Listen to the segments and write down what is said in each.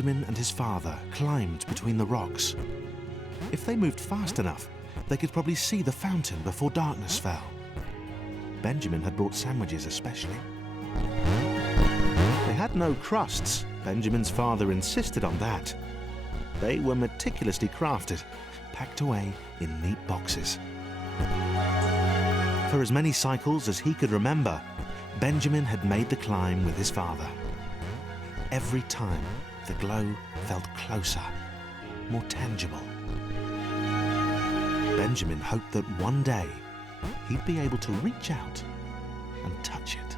Benjamin and his father climbed between the rocks. If they moved fast enough, they could probably see the fountain before darkness fell. Benjamin had brought sandwiches especially. They had no crusts. Benjamin's father insisted on that. They were meticulously crafted, packed away in neat boxes. For as many cycles as he could remember, Benjamin had made the climb with his father. Every time, the glow felt closer, more tangible. Benjamin hoped that one day he'd be able to reach out and touch it.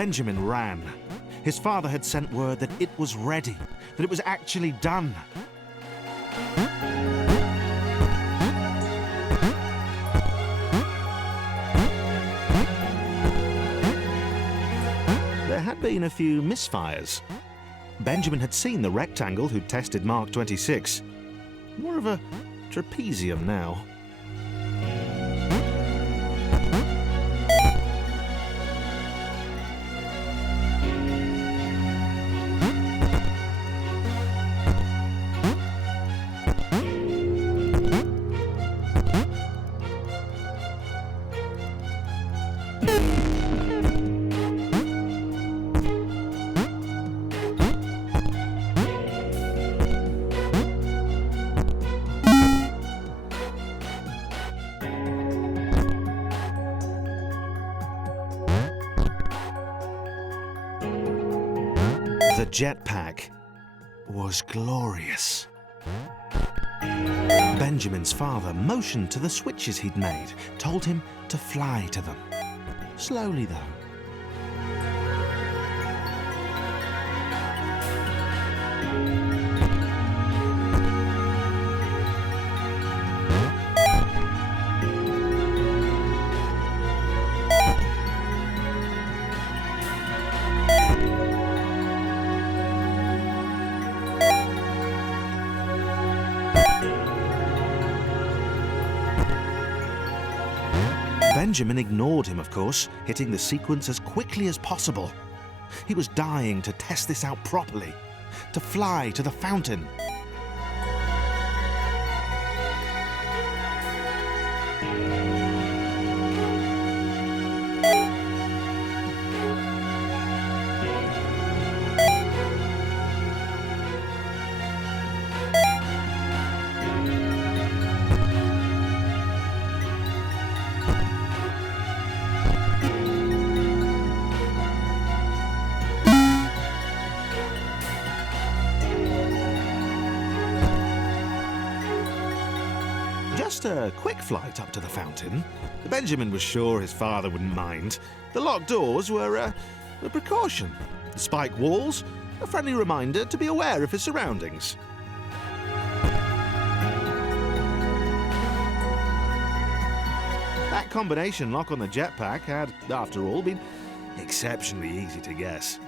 Benjamin ran. His father had sent word that it was ready, that it was actually done. There had been a few misfires. Benjamin had seen the rectangle who'd tested Mark 26. More of a trapezium now. The jetpack was glorious. Benjamin's father motioned to the switches he'd made, told him to fly to them. Slowly, though. Benjamin ignored him, of course, hitting the sequence as quickly as possible. He was dying to test this out properly, to fly to the fountain. just a quick flight up to the fountain, Benjamin was sure his father wouldn't mind. The locked doors were a precaution. The spike walls, a friendly reminder to be aware of his surroundings. That combination lock on the jetpack had, after all, been exceptionally easy to guess.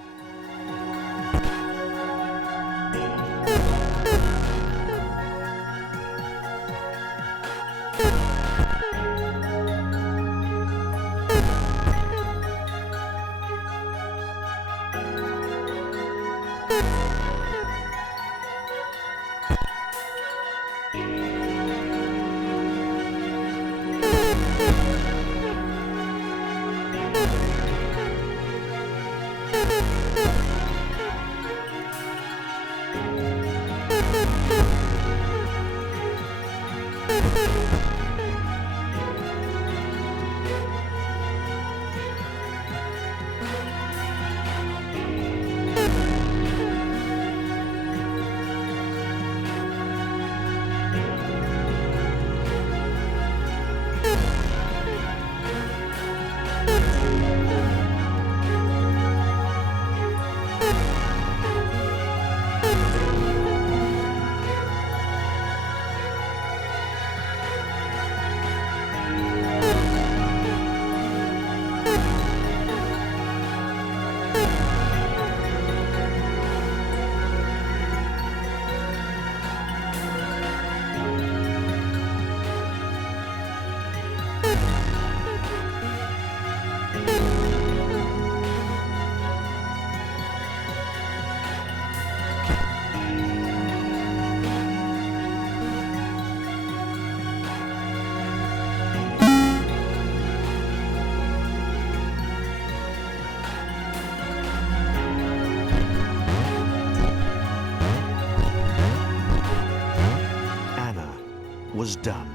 Was done.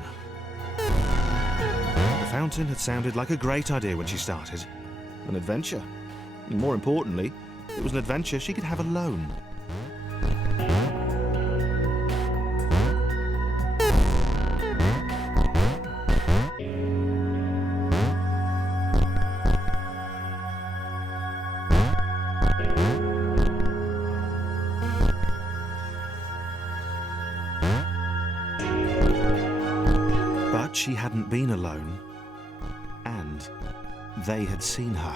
The fountain had sounded like a great idea when she started. An adventure. And more importantly, it was an adventure she could have alone. But she hadn't been alone, and they had seen her.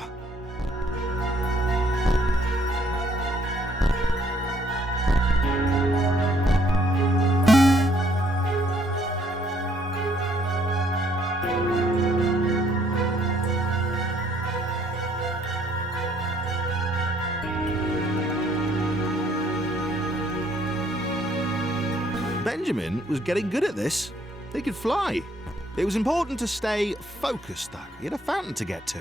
Benjamin was getting good at this. He could fly. It was important to stay focused, though. He had a fountain to get to.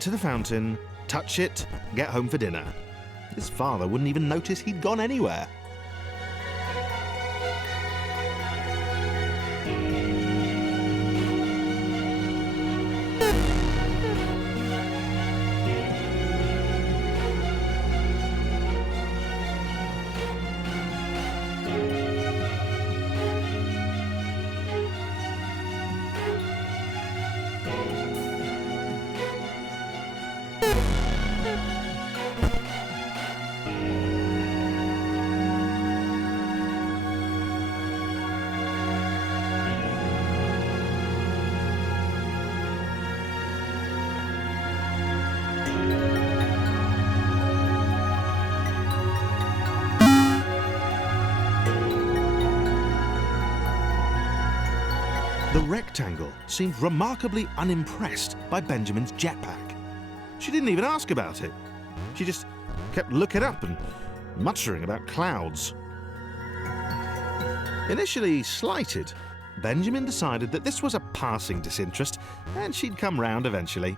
To the fountain, touch it, get home for dinner. His father wouldn't even notice he'd gone anywhere. The rectangle seemed remarkably unimpressed by Benjamin's jetpack. She didn't even ask about it. She just kept looking up and muttering about clouds. Initially slighted, Benjamin decided that this was a passing disinterest and she'd come round eventually.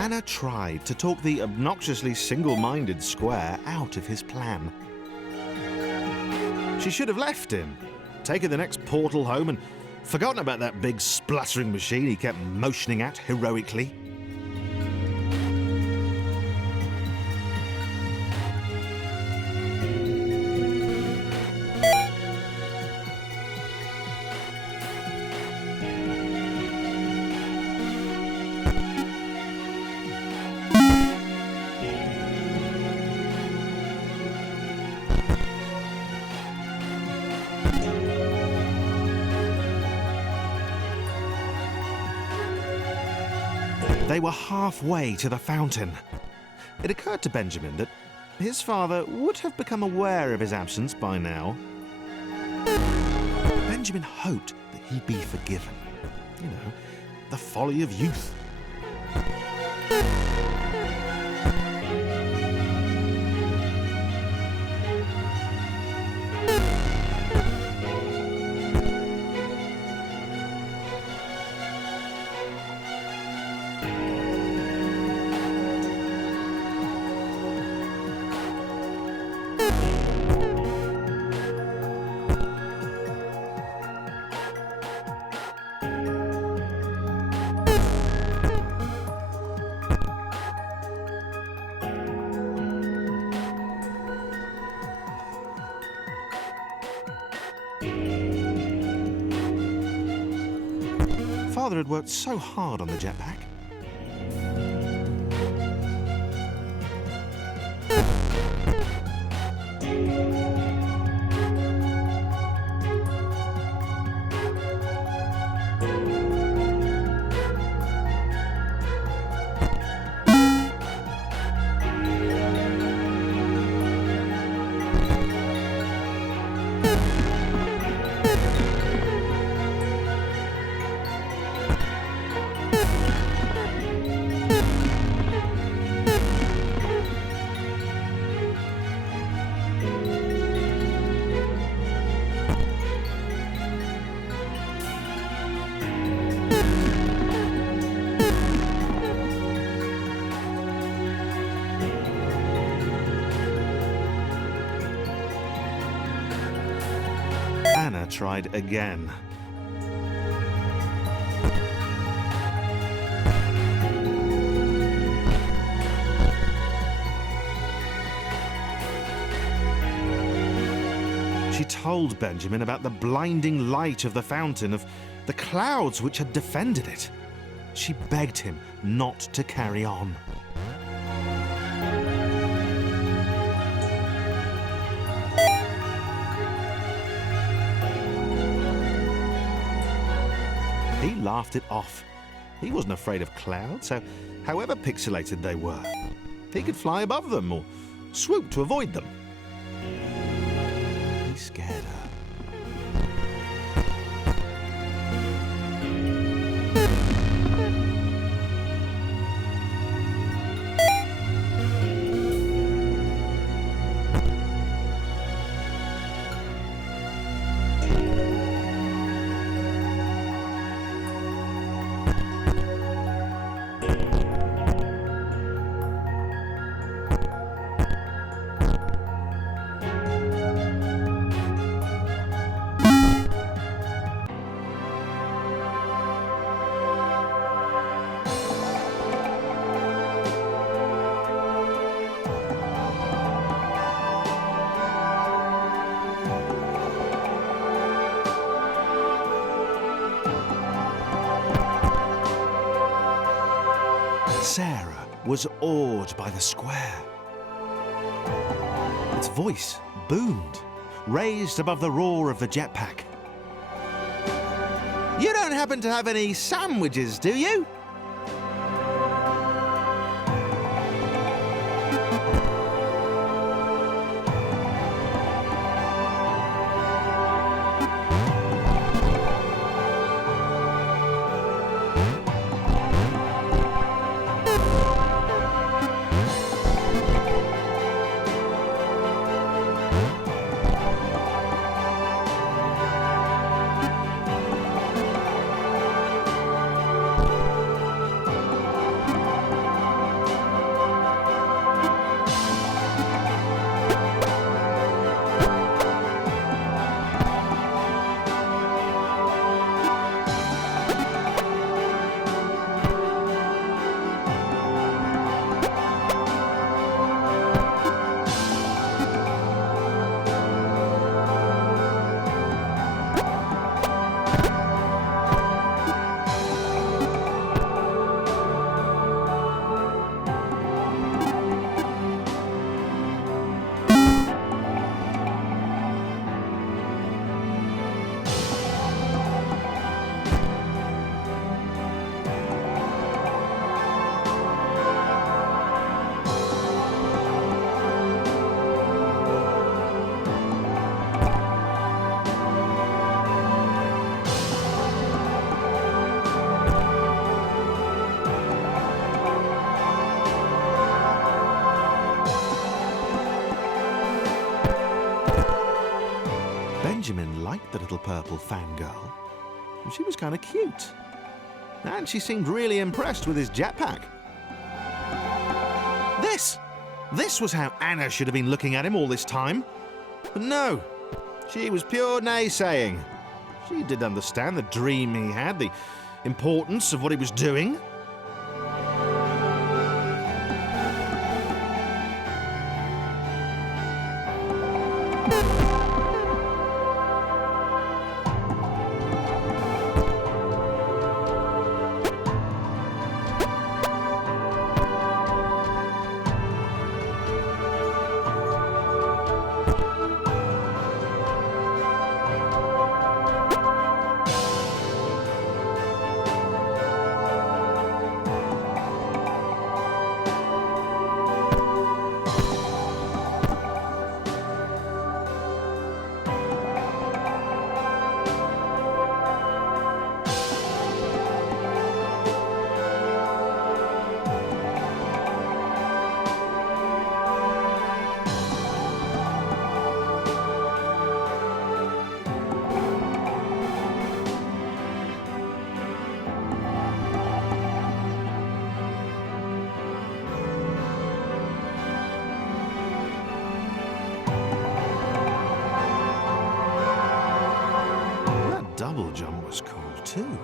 Anna tried to talk the obnoxiously single-minded Square out of his plan. She should have left him, taken the next portal home and forgotten about that big spluttering machine he kept motioning at heroically. They were halfway to the fountain. It occurred to Benjamin that his father would have become aware of his absence by now. Benjamin hoped that he'd be forgiven. You know, the folly of youth. Father had worked so hard on the jetpack. Anna tried again. She told Benjamin about the blinding light of the fountain, of the clouds which had defended it. She begged him not to carry on. He laughed it off. He wasn't afraid of clouds, so however pixelated they were, he could fly above them or swoop to avoid them. He scared her. Sarah was awed by the square. Its voice boomed, raised above the roar of the jetpack. You don't happen to have any sandwiches, do you? liked the little purple fangirl. She was kind of cute. And she seemed really impressed with his jetpack. This was how Anna should have been looking at him all this time. But no, she was pure naysaying. She did understand the dream he had, the importance of what he was doing. Double jump was cool too.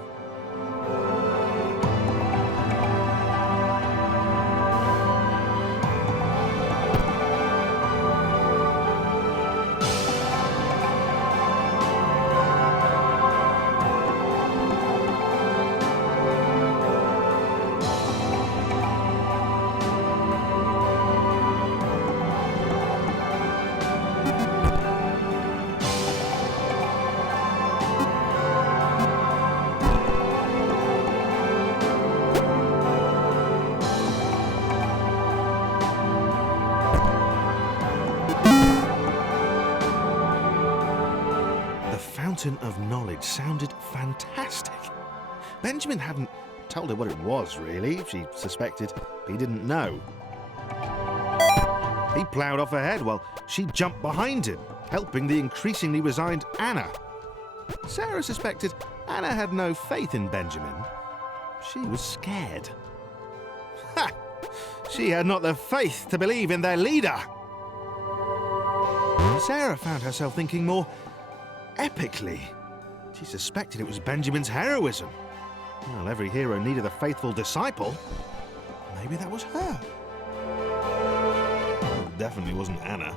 Fountain of knowledge sounded fantastic. Benjamin hadn't told her what it was, really. She suspected he didn't know. He ploughed off ahead while she jumped behind him, helping the increasingly resigned Anna. Sarah suspected Anna had no faith in Benjamin. She was scared. Ha! She had not the faith to believe in their leader. Sarah found herself thinking more epically. She suspected it was Benjamin's heroism. Well, every hero needed a faithful disciple. Maybe that was her. It definitely wasn't Anna.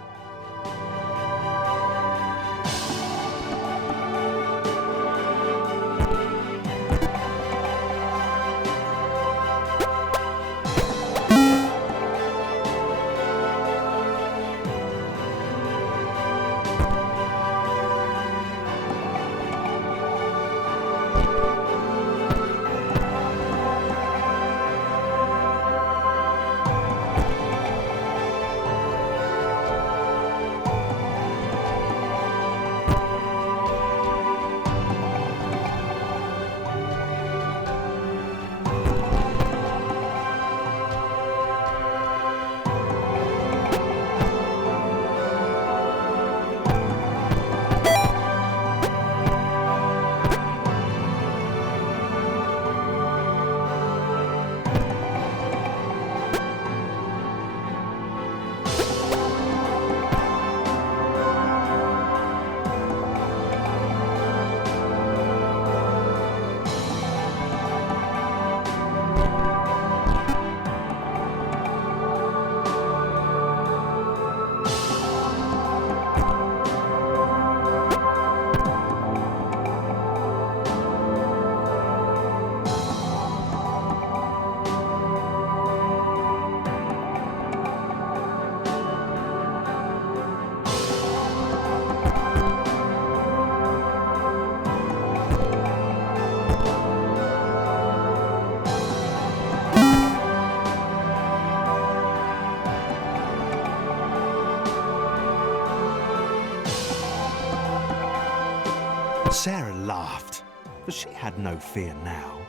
Sarah laughed, for she had no fear now.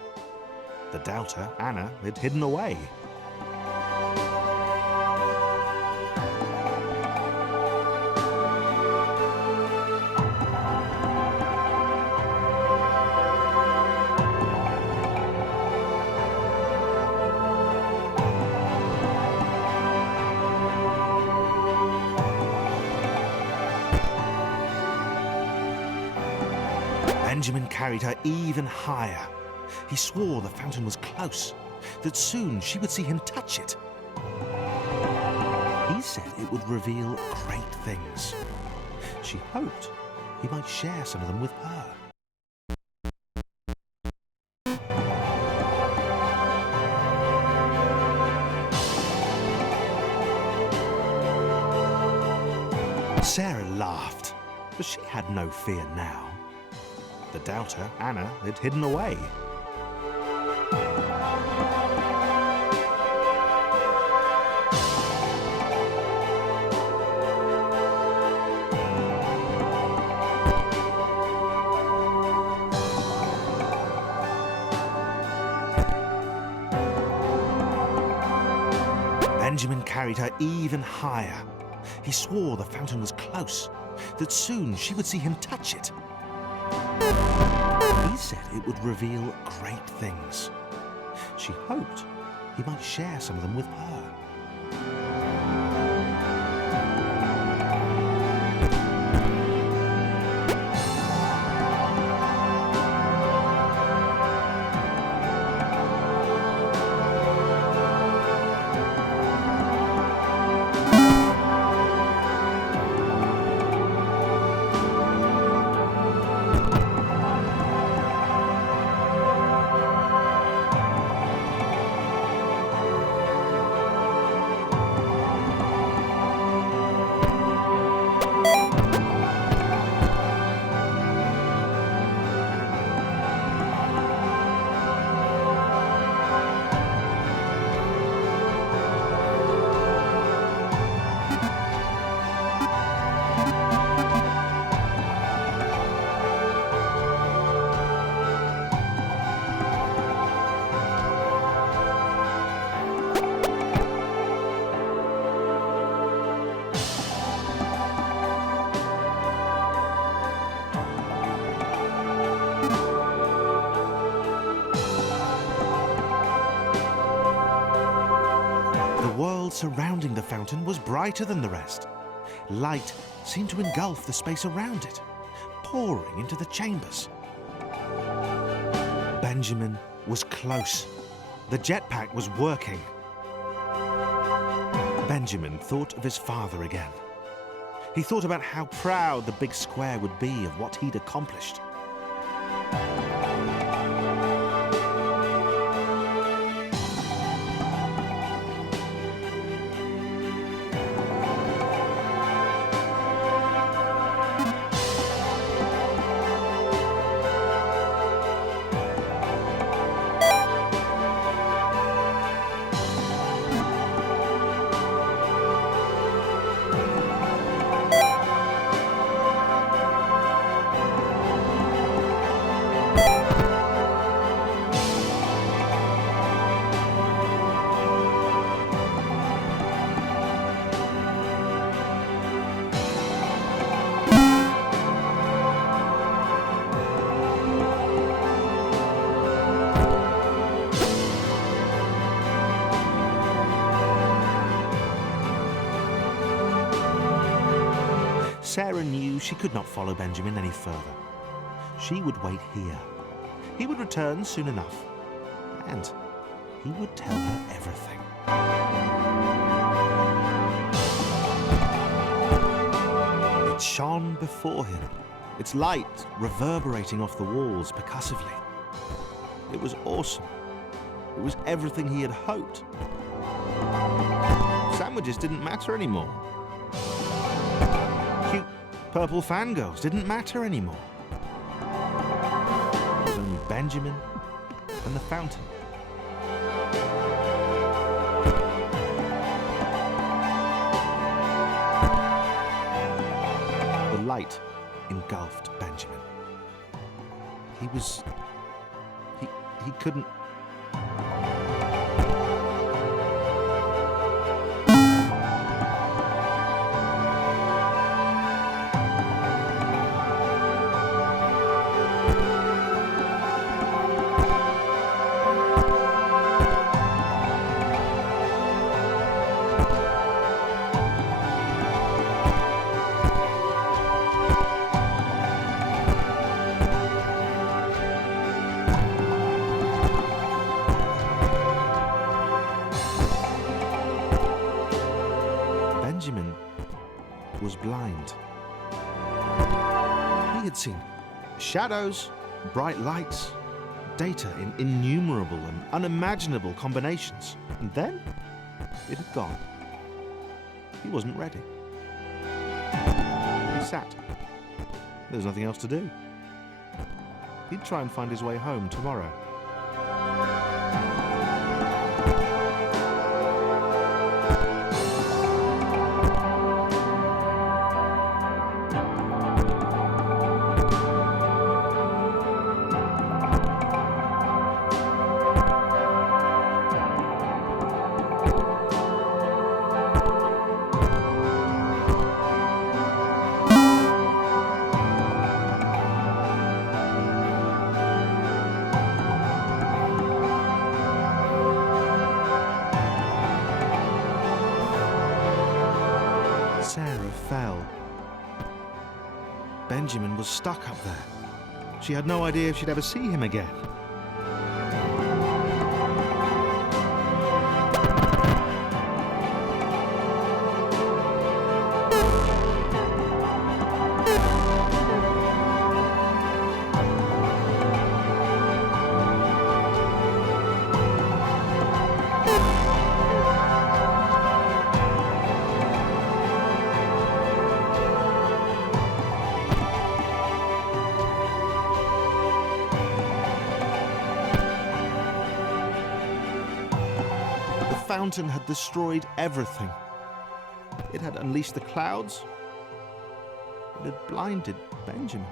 The doubter, Anna, had hidden away. Benjamin carried her even higher. He swore the fountain was close, that soon she would see him touch it. He said it would reveal great things. She hoped he might share some of them with her. Sarah laughed, but she had no fear now. The doubter, Anna, had hidden away. Benjamin carried her even higher. He swore the fountain was close, that soon she would see him touch it. He said it would reveal great things. She hoped he might share some of them with her. The world surrounding the fountain was brighter than the rest. Light seemed to engulf the space around it, pouring into the chambers. Benjamin was close. The jetpack was working. Benjamin thought of his father again. He thought about how proud the big square would be of what he'd accomplished. Sarah knew she could not follow Benjamin any further. She would wait here. He would return soon enough, and he would tell her everything. It shone before him, its light reverberating off the walls percussively. It was awesome. It was everything he had hoped. Sandwiches didn't matter anymore. Cute purple fangirls didn't matter anymore. It was only Benjamin and the fountain. The light engulfed Benjamin. He couldn't. Benjamin was blind. He had seen shadows, bright lights, data in innumerable and unimaginable combinations. And then it had gone. He wasn't ready. He sat. There was nothing else to do. He'd try and find his way home tomorrow. Sarah fell. Benjamin was stuck up there. She had no idea if she'd ever see him again. The fountain had destroyed everything. It had unleashed the clouds. It had blinded Benjamin.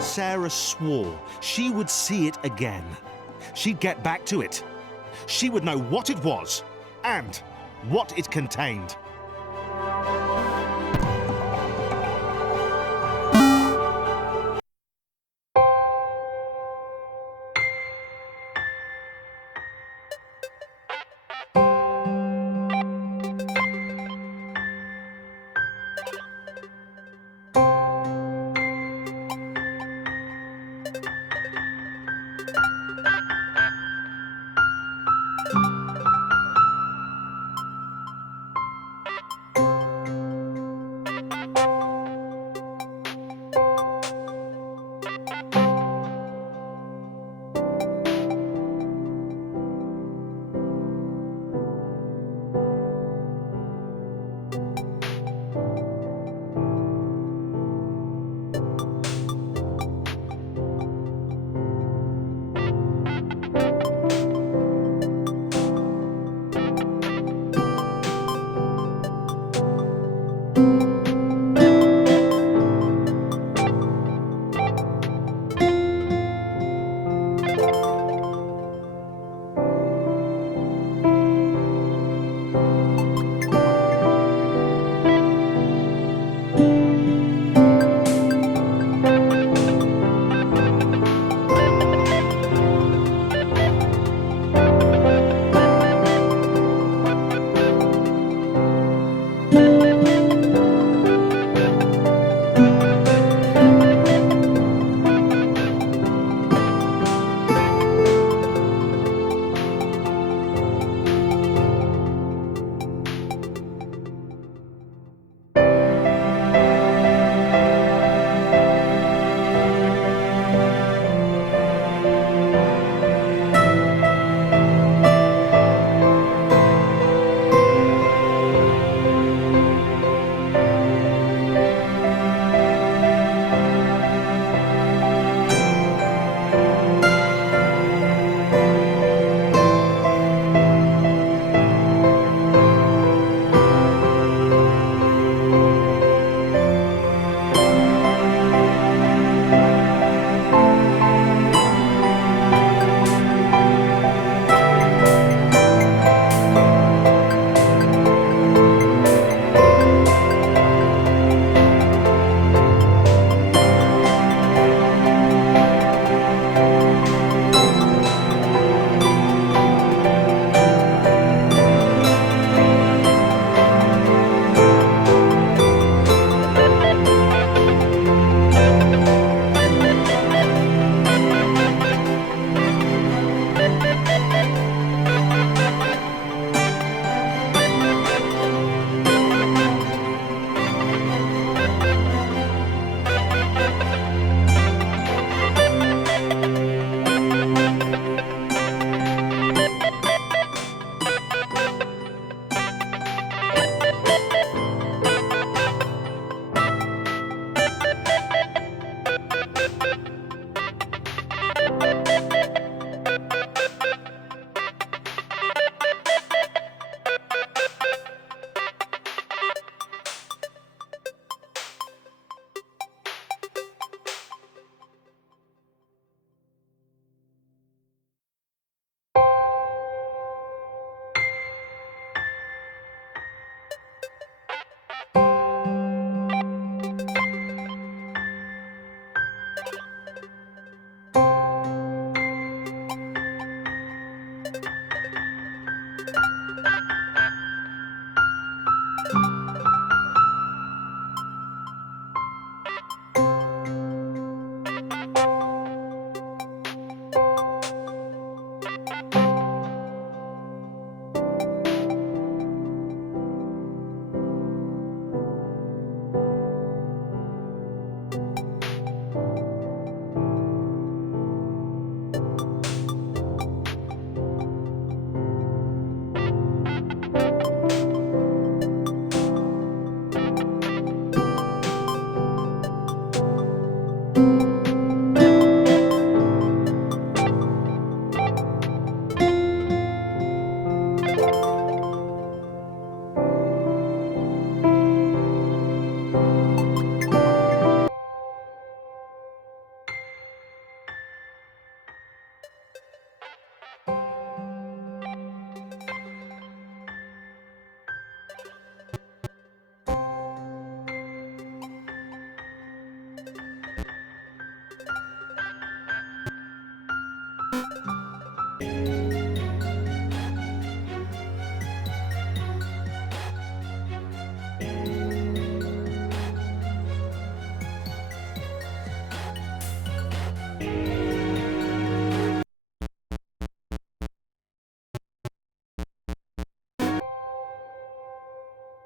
Sarah swore she would see it again. She'd get back to it. She would know what it was and what it contained.